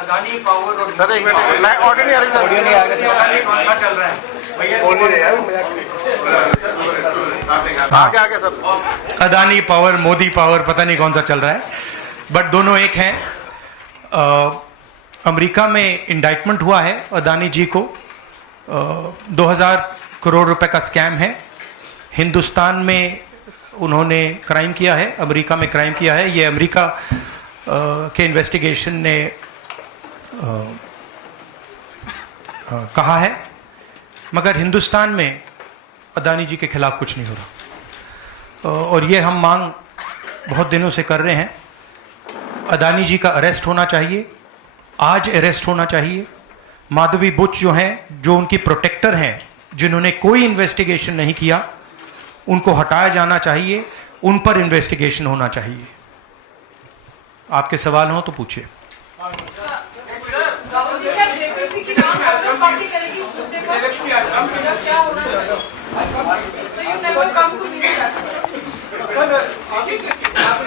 Adani power और sir एक minute audio नहीं आ रही, ऑडियो नहीं आ रही, अदानी कौन सा चल रहा है भैया? बोल नहीं रहे यार, आगे आगे sir. Adani power, Modi power, पता नहीं कौन सा चल रहा है, बट दोनों एक हैं। अमेरिका में इंडाइटमेंट हुआ है अदानी जी को। 2000 करोड़ रुपए का स्कैम है। हिंदुस्तान में उन्होंने क्राइम किया है, अमेरिका में क्राइम किया है। ये अमेरिका के इन्वेस्टिगेशन ने कहा है, मगर हिंदुस्तान में अदानी जी के खिलाफ कुछ नहीं हो रहा। और ये हम मांग बहुत दिनों से कर रहे हैं। अदानी जी का अरेस्ट होना चाहिए, आज अरेस्ट होना चाहिए। माधवी बुच जो हैं, जो उनकी प्रोटेक्टर हैं, जिन्होंने कोई इन्वेस्टिगेशन नहीं किया, उनको हटाया जाना चाहिए, उन पर इन्वेस्टिगेशन होना चाहिए। आपके सवाल हो तो पूछिए।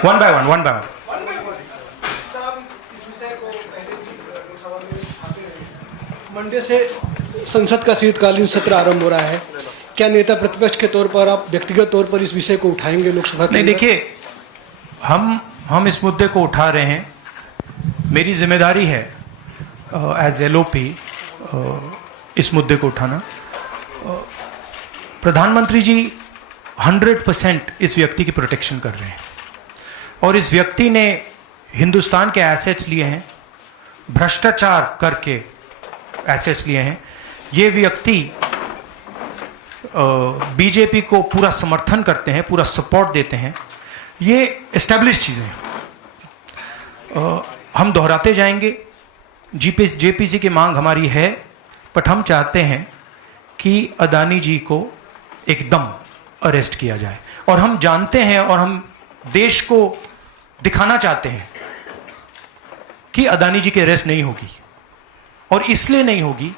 One by one. मंडे से संसद का शीतकालीन सत्र आरंभ हो रहा है। क्या नेता प्रतिपक्ष के तौर पर आप व्यक्तिगत तौर पर इस विषय को उठाएंगे लोकसभा के? नहीं, देखिए, हम इस मुद्दे को उठा रहे हैं। मेरी जिम्मेदारी है एज एलओपी इस मुद्दे को उठाना। प्रधानमंत्री जी 100% इस व्यक्ति की प्रोटेक्शन कर रहे हैं, और इस व्यक्ति ने हिंदुस्तान के एसेट्स लिए हैं, भ्रष्टाचार करके एसेट्स लिए हैं। ये व्यक्ति बीजेपी को पूरा समर्थन करते हैं, पूरा सपोर्ट देते हैं। ये एस्टैब्लिश चीज़ें हैं, हम दोहराते जाएंगे। जेपीसी की मांग हमारी है, बट हम चाहते हैं कि अदानी जी को एकदम अरेस्ट किया जाए। और हम जानते हैं और हम देश को दिखाना चाहते हैं कि अदानी जी की अरेस्ट नहीं होगी, और इसलिए नहीं होगी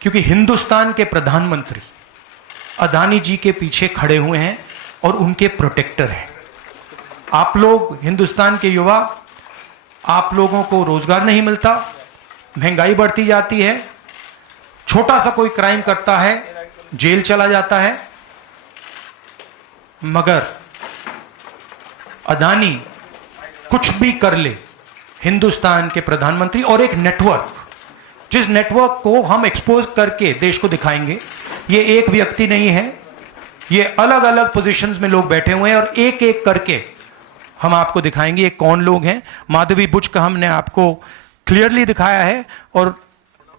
क्योंकि हिंदुस्तान के प्रधानमंत्री अदानी जी के पीछे खड़े हुए हैं और उनके प्रोटेक्टर हैं। आप लोग, हिंदुस्तान के युवा, आप लोगों को रोजगार नहीं मिलता, महंगाई बढ़ती जाती है, छोटा सा कोई क्राइम करता है जेल चला जाता है, मगर अदानी कुछ भी कर ले, हिंदुस्तान के प्रधानमंत्री और एक नेटवर्क, जिस नेटवर्क को हम एक्सपोज करके देश को दिखाएंगे। ये एक व्यक्ति नहीं है, ये अलग अलग पोजीशंस में लोग बैठे हुए हैं, और एक एक करके हम आपको दिखाएंगे ये कौन लोग हैं। माधवी बुच का हमने आपको क्लियरली दिखाया है, और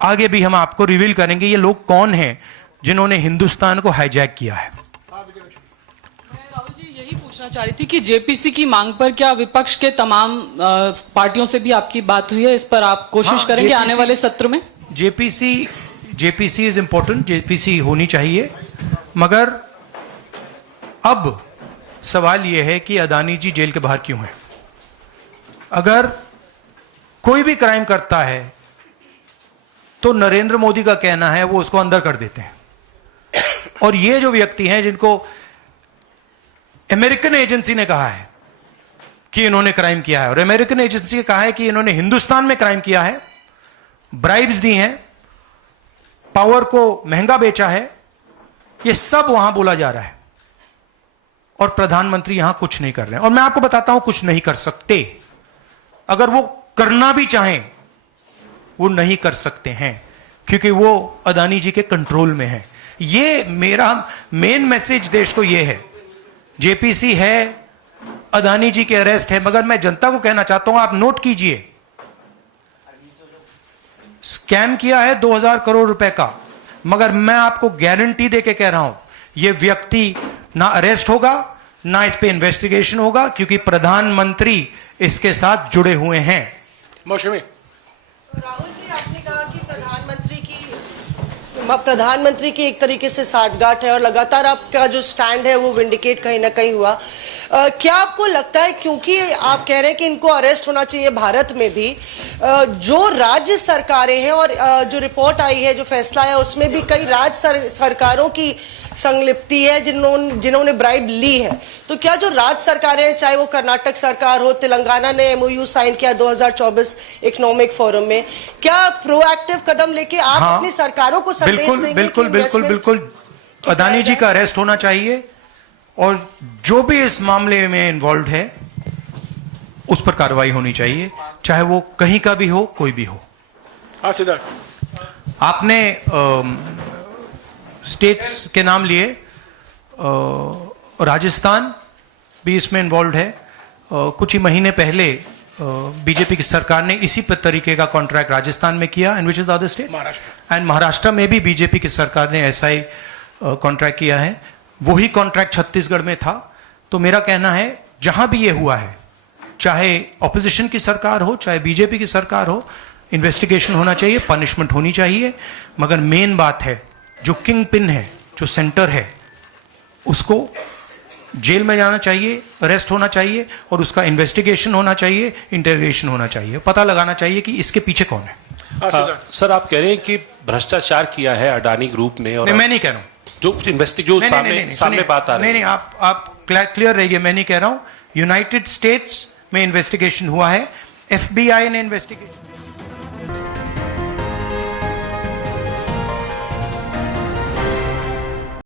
आगे भी हम आपको रिवील करेंगे ये लोग कौन हैं जिन्होंने हिंदुस्तान को हाईजैक किया है। राहुल जी, यही पूछना चाह रही थी कि जेपीसी की मांग पर क्या विपक्ष के तमाम पार्टियों से भी आपकी बात हुई है? इस पर आप कोशिश करेंगे आने वाले सत्र में? जेपीसी इज इंपॉर्टेंट, जेपीसी होनी चाहिए, मगर अब सवाल यह है कि अदानी जी जेल के बाहर क्यों हैं? अगर कोई भी क्राइम करता है तो नरेंद्र मोदी का कहना है वो उसको अंदर कर देते हैं, और ये जो व्यक्ति हैं जिनको अमेरिकन एजेंसी ने कहा है कि इन्होंने क्राइम किया है, और अमेरिकन एजेंसी ने कहा है कि इन्होंने हिंदुस्तान में क्राइम किया है, ब्राइब्स दी हैं, पावर को महंगा बेचा है, ये सब वहां बोला जा रहा है, और प्रधानमंत्री यहां कुछ नहीं कर रहे हैं। और मैं आपको बताता हूं, कुछ नहीं कर सकते। अगर वो करना भी चाहें वो नहीं कर सकते हैं, क्योंकि वो अदानी जी के कंट्रोल में है। ये मेरा मेन मैसेज देश को ये है, जेपीसी है, अदानी जी के अरेस्ट है, मगर मैं जनता को कहना चाहता हूं, आप नोट कीजिए, स्कैम किया है 2000 करोड़ रुपए का, मगर मैं आपको गारंटी देके कह रहा हूं यह व्यक्ति ना अरेस्ट होगा, ना इस पे इन्वेस्टिगेशन होगा, क्योंकि प्रधानमंत्री इसके साथ जुड़े हुए हैं। मौसमी राहुल जी, आपने कहा कि प्रधानमंत्री की एक तरीके से साठगांठ है, और लगातार आपका जो स्टैंड है वो विंडिकेट कहीं ना कहीं हुआ। क्या आपको लगता है, क्योंकि आप कह रहे हैं कि इनको अरेस्ट होना चाहिए भारत में भी, जो राज्य सरकारें हैं और जो रिपोर्ट आई है, जो फैसला है, उसमें भी कई राज्य सरकारों की संलिप्ति है, जिन्होंने ब्राइब ली है। तो क्या जो राज्य सरकारें, चाहे वो कर्नाटक सरकार हो, तेलंगाना ने MOU साइन किया 2024 इकोनॉमिक फोरम में, क्या प्रोएक्टिव कदम लेके आप अपनी सरकारों को संदेश बिल्कुल देंगे बिल्कुल कि बिल्कुल investment बिल्कुल अदानी जी का अरेस्ट होना चाहिए और जो भी इस मामले में इन्वॉल्व है उस पर कार्रवाई होनी चाहिए, चाहे वो कहीं का भी हो, कोई भी हो। हाँ सिद्धार्थ। आपने स्टेट्स के नाम लिए, राजस्थान भी इसमें इन्वॉल्व है। कुछ ही महीने पहले बीजेपी की सरकार ने इसी तरीके का कॉन्ट्रैक्ट राजस्थान में किया, and which is the other state, and Maharashtra में भी बीजेपी की सरकार ने ऐसा ही कॉन्ट्रैक्ट किया है। वही कॉन्ट्रैक्ट छत्तीसगढ़ में था। तो मेरा कहना है जहां भी ये हुआ है, चाहे ऑपोजिशन की सरकार हो, चाहे बीजेपी की सरकार हो, इन्वेस्टिगेशन होना चाहिए, पनिशमेंट होनी चाहिए। मगर मेन बात है, जो किंग पिन है, जो सेंटर है, उसको जेल में जाना चाहिए, अरेस्ट होना चाहिए और उसका इन्वेस्टिगेशन होना चाहिए, इंटरोगेशन होना चाहिए, पता लगाना चाहिए कि इसके पीछे कौन है। सर, आप कह रहे हैं कि भ्रष्टाचार किया है अडानी ग्रुप ने, और नहीं, मैं नहीं कह रहा हूं, जो सामने बात आ रही है। नहीं, आप क्लियर रहिए, मैं नहीं कह रहा हूं। यूनाइटेड स्टेट्स में इन्वेस्टिगेशन हुआ है, FBI ने इन्वेस्टिगेशन